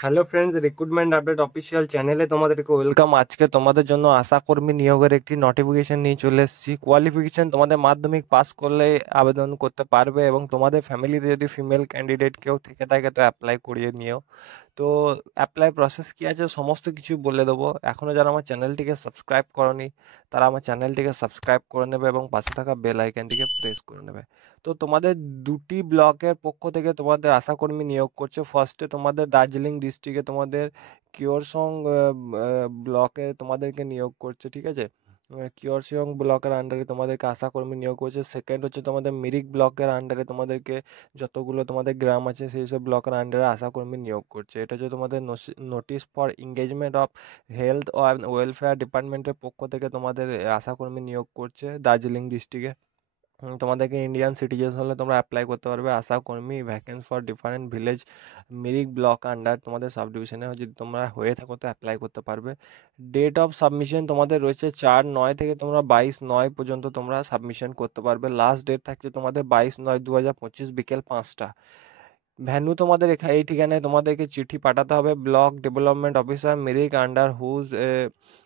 Hello friends, recruitment update official চ্যানেলে তোমাদেরকে welcome. আজকে তোমাদের জন্য আশাকর্মী নিয়োগের একটি নোটিফিকেশন নিয়ে চলে এসেছি। কোয়ালিফিকেশন তোমাদের মাধ্যমিক পাস করলে আবেদন করতে পারবে, এবং তোমাদের ফ্যামিলিতে যদি ফিমেল ক্যান্ডিডেট কেউ থেকে থাকে তো অ্যাপ্লাই করিয়ে নিও। তো অ্যাপ্লাই প্রসেস কী আছে সমস্ত কিছু বলে দেবো। এখনও যারা আমার চ্যানেলটিকে সাবস্ক্রাইব করনি তারা আমার চ্যানেলটিকে সাবস্ক্রাইব করে নেবে এবং পাশে থাকা বেল আইকনটিকে প্রেস করে নেবে। তো তোমাদের দুটি ব্লকের পক্ষ থেকে তোমাদের আশাকর্মী নিয়োগ করছে। ফার্স্টে তোমাদের দার্জিলিং ডিস্ট্রিক্টে তোমাদের কিয়রসং ব্লকে তোমাদেরকে নিয়োগ করছে, ঠিক আছে। কিয়রসং ব্লকের আন্ডারে তোমাদেরকে আশাকর্মী নিয়োগ করছে। সেকেন্ড হচ্ছে তোমাদের মিরিক ব্লকের আন্ডারে তোমাদেরকে যতগুলো তোমাদের গ্রাম আছে সেই সব ব্লকের আন্ডারে আশাকর্মী নিয়োগ করছে। এটা হচ্ছে তোমাদের notice for engagement of health and welfare ডিপার্টমেন্টের পক্ষ থেকে তোমাদের আশাকর্মী নিয়োগ করছে দার্জিলিং ডিস্ট্রিক্টে। তোমাদেরকে ইন্ডিয়ান সিটিজেন হলে তোমরা অ্যাপ্লাই করতে পারবে। আশা কর্মী vacancy for different village Mirik block under তোমাদের সাব ডিভিশনে যদি তোমরা হয়ে থাকো তো অ্যাপ্লাই করতে পারবে। ডেট অফ সাবমিশন তোমাদের রয়েছে 4/9 থেকে তোমরা 22/9 পর্যন্ত তোমরা সাবমিশন করতে পারবে। লাস্ট ডেট থাকছে তোমাদের 22/9/2025 বিকেল 5টা। ভ্যানু তোমাদের এই ঠিকানায় তোমাদেরকে চিঠি পাঠাতে হবে। Block development officer Mirik under whose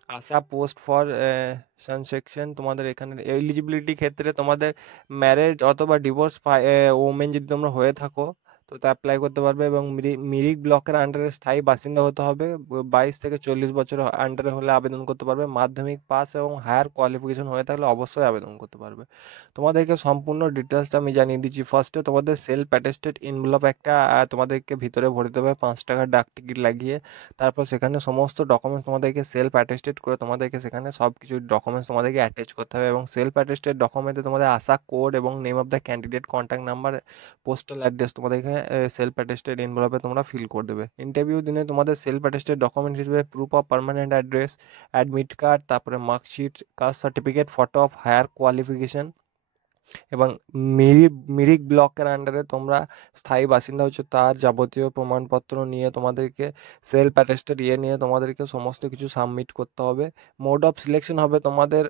ASHA post for sanction. তোমাদের এখানে এলিজিবিলিটি ক্ষেত্রে তোমাদের ম্যারেজ অথবা ডিভোর্স ওমেন যদি তোমরা হয়ে থাকো তো তা অ্যাপ্লাই করতে পারবে, এবং মিরিক ব্লকের আন্ডারে স্থায়ী বাসিন্দা হতে হবে। 22 থেকে 40 বছর আন্ডারে হলে আবেদন করতে পারবে। মাধ্যমিক পাস এবং হায়ার কোয়ালিফিকেশন হয়ে থাকলে অবশ্যই আবেদন করতে পারবে। তোমাদেরকে সম্পূর্ণ ডিটেলসটা আমি জানিয়ে দিচ্ছি। ফার্স্টে তোমাদের সেলফ অ্যাটেস্টেড ইনভেলপ একটা তোমাদেরকে ভিতরে ভরে দেবে 5 টাকার ডাক টিকিট লাগিয়ে। তারপর সেখানে সমস্ত ডকুমেন্টস তোমাদেরকে সেলফ অ্যাটেস্টেড করে তোমাদেরকে সেখানে সব কিছু ডকুমেন্টস তোমাদেরকে অ্যাটাচ করতে হবে, এবং সেলফ অ্যাটেস্টেড ডকুমেন্টে তোমাদের আশা কোড এবং name of the candidate, contact number, postal address তোমাদেরকে সেলফ অ্যাটেস্টেড এনভেলপে তোমরা ফিল করে দেবে। ইন্টারভিউ দিনে তোমাদের সেলফ অ্যাটেস্টেড ডকুমেন্ট হিসেবে proof of permanent address, admit card, তারপরে marksheet, caste certificate, photo of higher qualification, এবং মিরিক ব্লকের আন্ডারে তোমরা স্থায়ী বাসিন্দা হচ্ছে তার যাবতীয় প্রমাণপত্র নিয়ে তোমাদেরকে সেলফ অ্যাটেস্টেড নিয়ে তোমাদেরকে সমস্ত কিছু সাবমিট করতে হবে। মোড অফ সিলেকশন হবে তোমাদের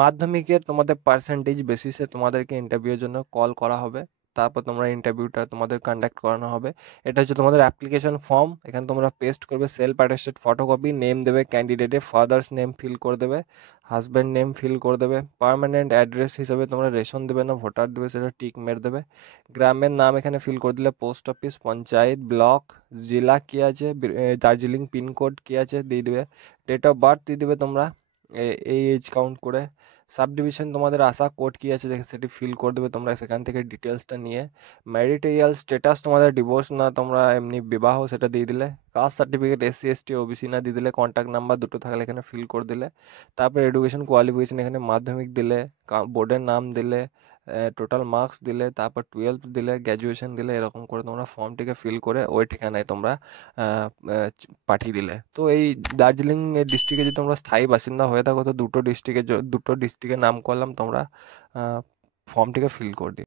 মাধ্যমিকের তোমাদের পার্সেন্টেজ বেসিসে তোমাদেরকে ইন্টারভিউর জন্য কল করা হবে। তারপর তোমরা ইন্টারভিউটা তোমাদের কন্ডাক্ট করানো হবে। এটা হচ্ছে তোমাদের অ্যাপ্লিকেশন ফর্ম। এখানে তোমরা পেস্ট করবে সেলফ অ্যাটেস্টেড ফটোকপি, নেম দেবে ক্যান্ডিডেটের, ফাদার্স নেম ফিল করে দেবে, হাজব্যান্ড নেম ফিল করে দেবে। পার্মানেন্ট অ্যাড্রেস হিসেবে তোমরা রেশন দেবে না ভোটার দেবে সেটা টিক মেরে দেবে। গ্রামের নাম এখানে ফিল করে দিলে পোস্ট অফিস, পঞ্চায়েত, ব্লক, জেলা কী আছে, দার্জিলিং পিনকোড কী আছে দিয়ে দেবে। ডেট অফ বার্থ দিয়ে দেবে তোমরা এই এজ কাউন্ট করে। সাব ডিভিশন তোমাদের আশা কোড কী আছে সেটি ফিল করে দেবে তোমরা সেখান থেকে ডিটেলসটা নিয়ে। ম্যারিটারিয়াল স্ট্যাটাস তোমাদের ডিভোর্স না তোমরা এমনি বিবাহ সেটা দিয়ে দিলে। Caste certificate SC ST OBC না দিয়ে দিলে। কন্ট্যাক্ট নাম্বার দুটো থাকলে এখানে ফিল করে দিলে। তারপরে এডুকেশন কোয়ালিফিকেশন এখানে মাধ্যমিক দিলে, বোর্ডের নাম দিলে, টোটাল মার্কস দিলে, তারপর 12th দিলে, গ্র্যাজুয়েশন দিলে। এরকম করে তোমরা ফর্মটিকে ফিল করে ওই ঠিকানায় তোমরা পাঠিয়ে দিলে। তো এই দার্জিলিং ডিস্ট্রিক্টে যদি তোমরা স্থায়ী বাসিন্দা হয়ে থাকো তো দুটো ডিস্ট্রিক্টের নাম করলাম, তোমরা ফর্মটিকে ফিল করে দিও।